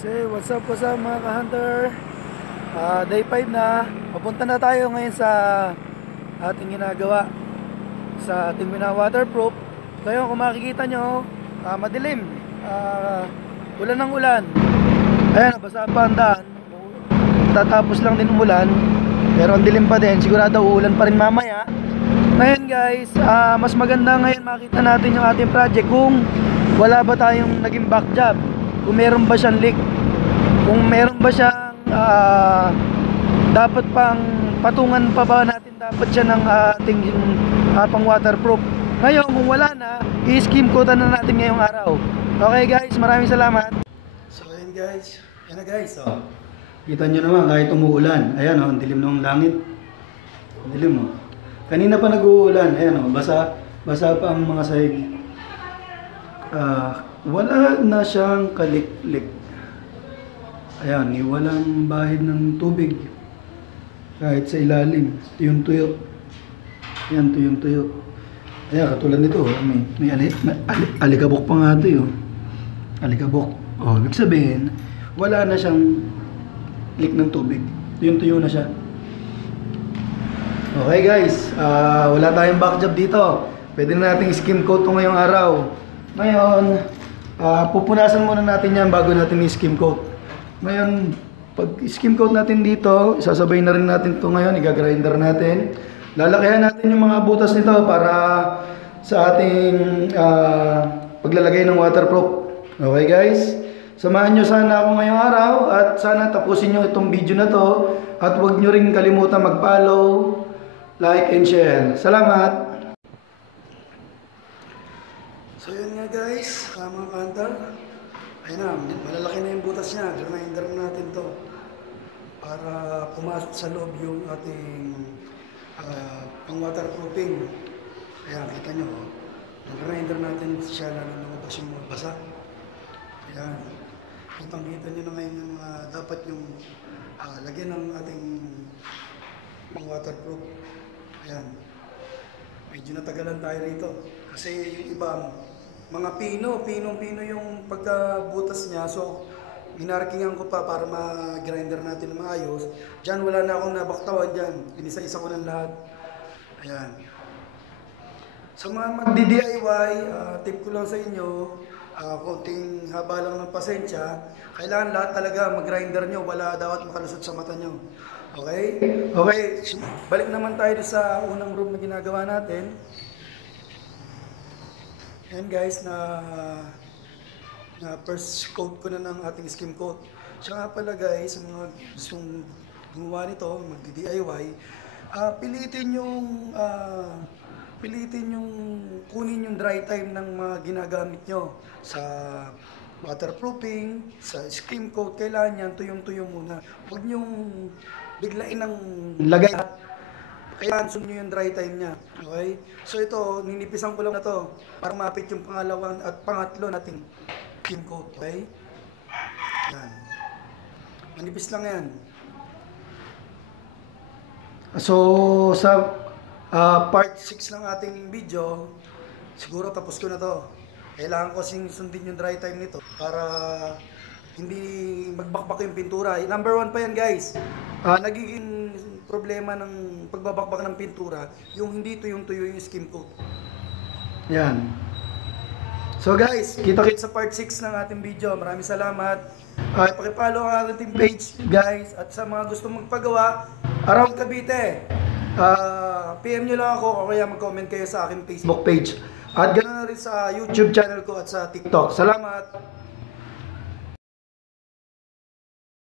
Say, what's up mga ka-hunter? Day 5 na. Papunta na tayo ngayon sa ating ginagawa sa ating waterproof. Ngayon kung makikita nyo, madilim. Ulan ng ulan. Ayan, basa pa ang daan. Tatapos lang din umulan, pero ang dilim pa din. Sigurado uulan pa rin mamaya. Ngayon guys, mas maganda ngayon makita natin yung ating project kung wala ba tayong naging back job, kung meron ba siyang leak, kung meron ba siyang dapat pang patungan pa ba natin dapat siya ng ating pang waterproof. Ngayon kung wala na, i-skim coat na natin ngayong araw. Okay guys, maraming salamat. So ayan guys, yan na guys, kita nyo naman kahit umuulan, ayan ang dilim ng langit, ang dilim kanina pa nag-uulan, ayan basa pa ang mga sahig. Wala na siyang kaliklik. Ayan, walang bahid ng tubig kahit sa ilalim. Tuyong-tuyo. Ayan, tuyong-tuyo. Ayan, katulad nito, may alikabok pa nga ito. Alikabok. Ibig sabihin, wala na siyang leak ng tubig. Tuyong-tuyo na siya. Okay guys, wala tayong back job dito. Pwede na natin skim coat ito ngayong araw. Ngayon, pupunasan muna natin yan bago natin i-skim coat. Ngayon, pag skim coat natin dito, isasabay na rin natin ito ngayon, i-grinder natin. Lalakihan natin yung mga butas nito para sa ating paglalagay ng waterproof. Okay guys? Samahan nyo sana ako ngayong araw at sana tapusin nyo itong video na to at huwag nyo rin kalimutan mag-follow, like and share. Salamat! So yun nga guys, mga ka-hunter, ayun na, malalaki na yung butas niya. Grinder natin to para pumasok sa loob yung ating pang waterproofing. Ayan, kita nyo, grinder natin siya lalo lumabas yung mga basa. Ayan, kitang-kita nyo na ngayon yung dapat yung lagyan ng ating pang waterproof. Ayan, medyo natagalan tayo rito kasi yung ibang mga pinong-pino yung pagkabutas niya, so minarkingan ko pa para ma-grinder natin na maayos. Diyan wala na akong nabaktawan dyan, inisa-isa ko ng lahat. Ayan, sa mga magdi-DIY, tip ko lang sa inyo, konting haba lang ng pasensya, kailangan lahat talaga mag-grinder nyo, wala dapat makalusot sa mata nyo. Okay? Okay, balik naman tayo sa unang room na ginagawa natin. Ayan guys, na first coat ko na ng ating skim coat. Siya nga pala guys, sa mga gustong gumawa nito, magdi-DIY, pilitin yung kunin yung dry time ng mga ginagamit nyo sa waterproofing, sa skim coat. Kailangan yan, tuyong-tuyo muna. Huwag nyong biglain ng lagay. Kailangan sunod nyo yung dry time niya. Okay? So ito, ninipisan ko lang na to para mapit yung pangalawang at pangatlo nating skim coat. Okay? Yan. Manipis lang yan. So sa part 6 ng ating video, siguro tapos ko na to. Kailangan ko sundin yung dry time nito para hindi magbakbak yung pintura. Number 1 pa yan guys. Nagiging problema ng pagbabakbak ng pintura, yung hindi tuyong-tuyo yung skim coat. Yan. So guys, kita-kits sa part 6 ng ating video. Maraming salamat. Pakipollow ang ating page guys. At sa mga gustong magpagawa, around Cavite, PM nyo lang ako o kaya mag-comment kayo sa aking Facebook page. At ganoon na rin sa YouTube channel ko at sa TikTok. Salamat!